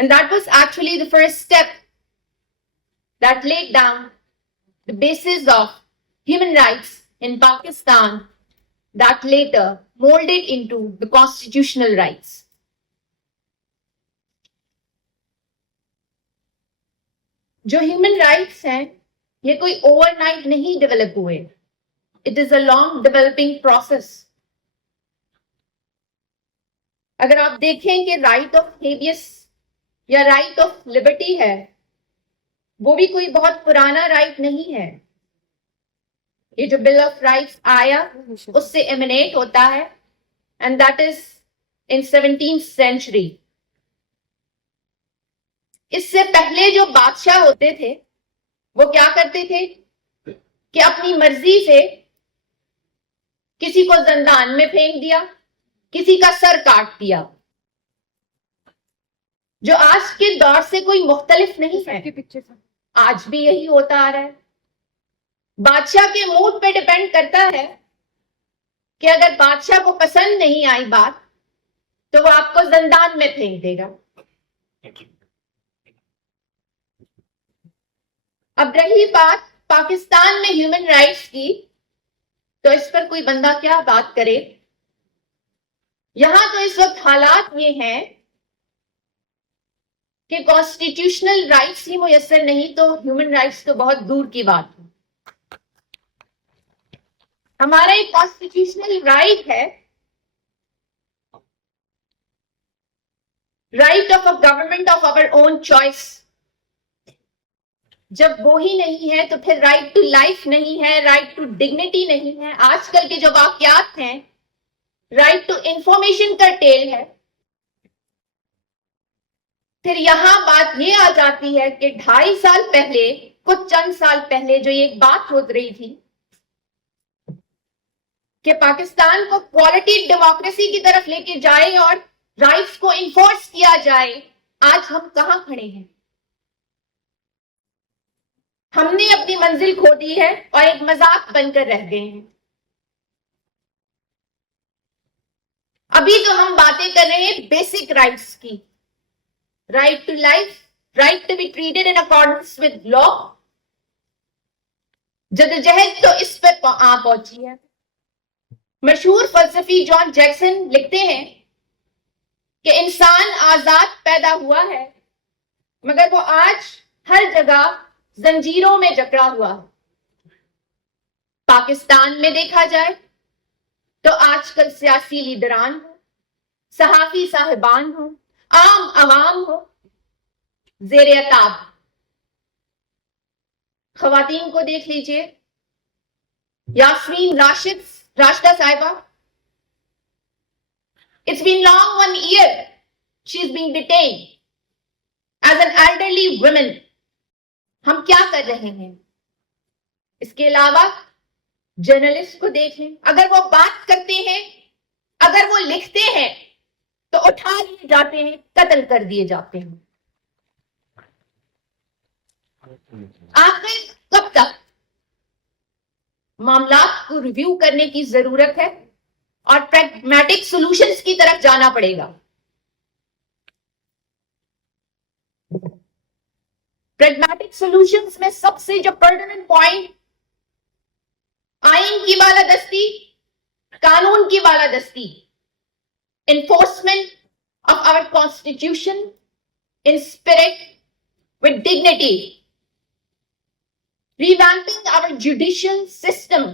And that was actually the first step that laid down the basis of human rights in Pakistan that later molded into the constitutional rights. जो human rights हैं ये कोई overnight नहीं develop हुए. It is a long developing process. अगर आप देखें कि राइट ऑफ हेबियस या राइट ऑफ लिबर्टी है वो भी कोई बहुत पुराना राइट नहीं है. ये जो बिल ऑफ राइट्स आया उससे एमिनेट होता है and that is in 17th century. इससे पहले जो बादशाह होते थे वो क्या करते थे कि अपनी मर्जी से किसी को जंदान में फेंक दिया, किसी का सर काट दिया. जो आज के दौर से कोई मुख्तलिफ नहीं है. आज भी यही होता आ रहा है. बादशाह के मूड पे डिपेंड करता है कि अगर बादशाह को पसंद नहीं आई बात तो वो आपको जंदान में फेंक देगा. अब रही बात पाकिस्तान में ह्यूमन राइट्स की, तो इस पर कोई बंदा क्या बात करे. यहां तो इस वक्त हालात ये हैं कि कॉन्स्टिट्यूशनल राइट्स ही मुयस्सर नहीं तो ह्यूमन राइट्स तो बहुत दूर की बात है. हमारा एक कॉन्स्टिट्यूशनल राइट है, right of a government of our own choice. जब वो ही नहीं है तो फिर राइट टू लाइफ नहीं है, राइट टू डिग्निटी नहीं है. आजकल के जो वाकयात हैं राइट टू इंफॉर्मेशन का टेल है. फिर यहां बात ये आ जाती है कि 2.5 साल पहले, कुछ चंद साल पहले जो ये बात हो रही थी कि पाकिस्तान को क्वालिटी डेमोक्रेसी की तरफ लेके जाए और राइट्स को इन्फोर्स किया जाए, आज हम कहां खड़े हैं. हमने अपनी मंजिल खो दी है और एक मजाक बनकर रह गए हैं. अभी तो हम बातें कर रहे हैं बेसिक राइट्स की. Right to life, right to be treated in accordance with law. जदोजहद तो इस पर पहुंची है. मशहूर फलसफी जॉन जैक्सन लिखते हैं कि इंसान आजाद पैदा हुआ है मगर वो आज हर जगह जंजीरों में जकड़ा हुआ है. पाकिस्तान में देखा जाए तो आजकल सियासी लीडरान हो, सहाफी साहिबान हो, आम अवाम हो, जेर अताब. खवातीन को देख लीजिए. यास्मीन राशिदा साहिबा, it's been long 1 year she's being detained as an elderly woman. हम क्या कर रहे हैं. इसके अलावा जर्नलिस्ट को देख लें. अगर वो बात करते हैं, अगर वो लिखते हैं तो उठा लिए जाते हैं, कत्ल कर दिए जाते हैं. आखिर कब तक मामलात को रिव्यू करने की जरूरत है और प्रैग्मेटिक सॉल्यूशंस की तरफ जाना पड़ेगा. प्रैग्मेटिक सॉल्यूशंस में सबसे जो पर्टिनेंट पॉइंट आइन की बालादस्ती, कानून की बालादस्ती, enforcement of our constitution in spirit with dignity, revamping our judicial system,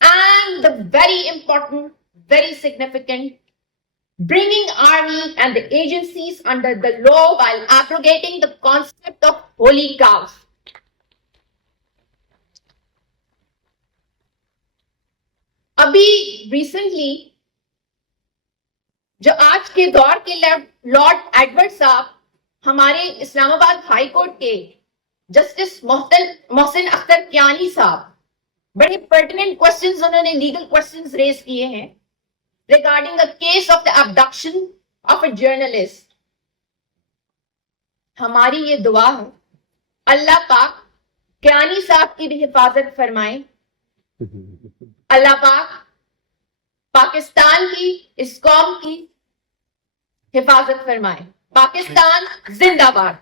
and the very important, very significant, bringing army and the agencies under the law while abrogating the concept of holy cows. अभी recently जो आज के दौर के Lord Edward साहब हमारे Islamabad high court के justice Mohsin Akhtar Kiani साहब, बड़े पर्टिनेंट क्वेश्चंस उन्होंने लीगल क्वेश्चंस रेज किए हैं regarding a case of the abduction of a journalist. हमारी ये दुआ है अल्लाह पाक कियानी साहब की भी हिफाजत फरमाए. अल्लाह पाक पाकिस्तान की, इस कौम की हिफाजत फरमाए. पाकिस्तान जिंदाबाद।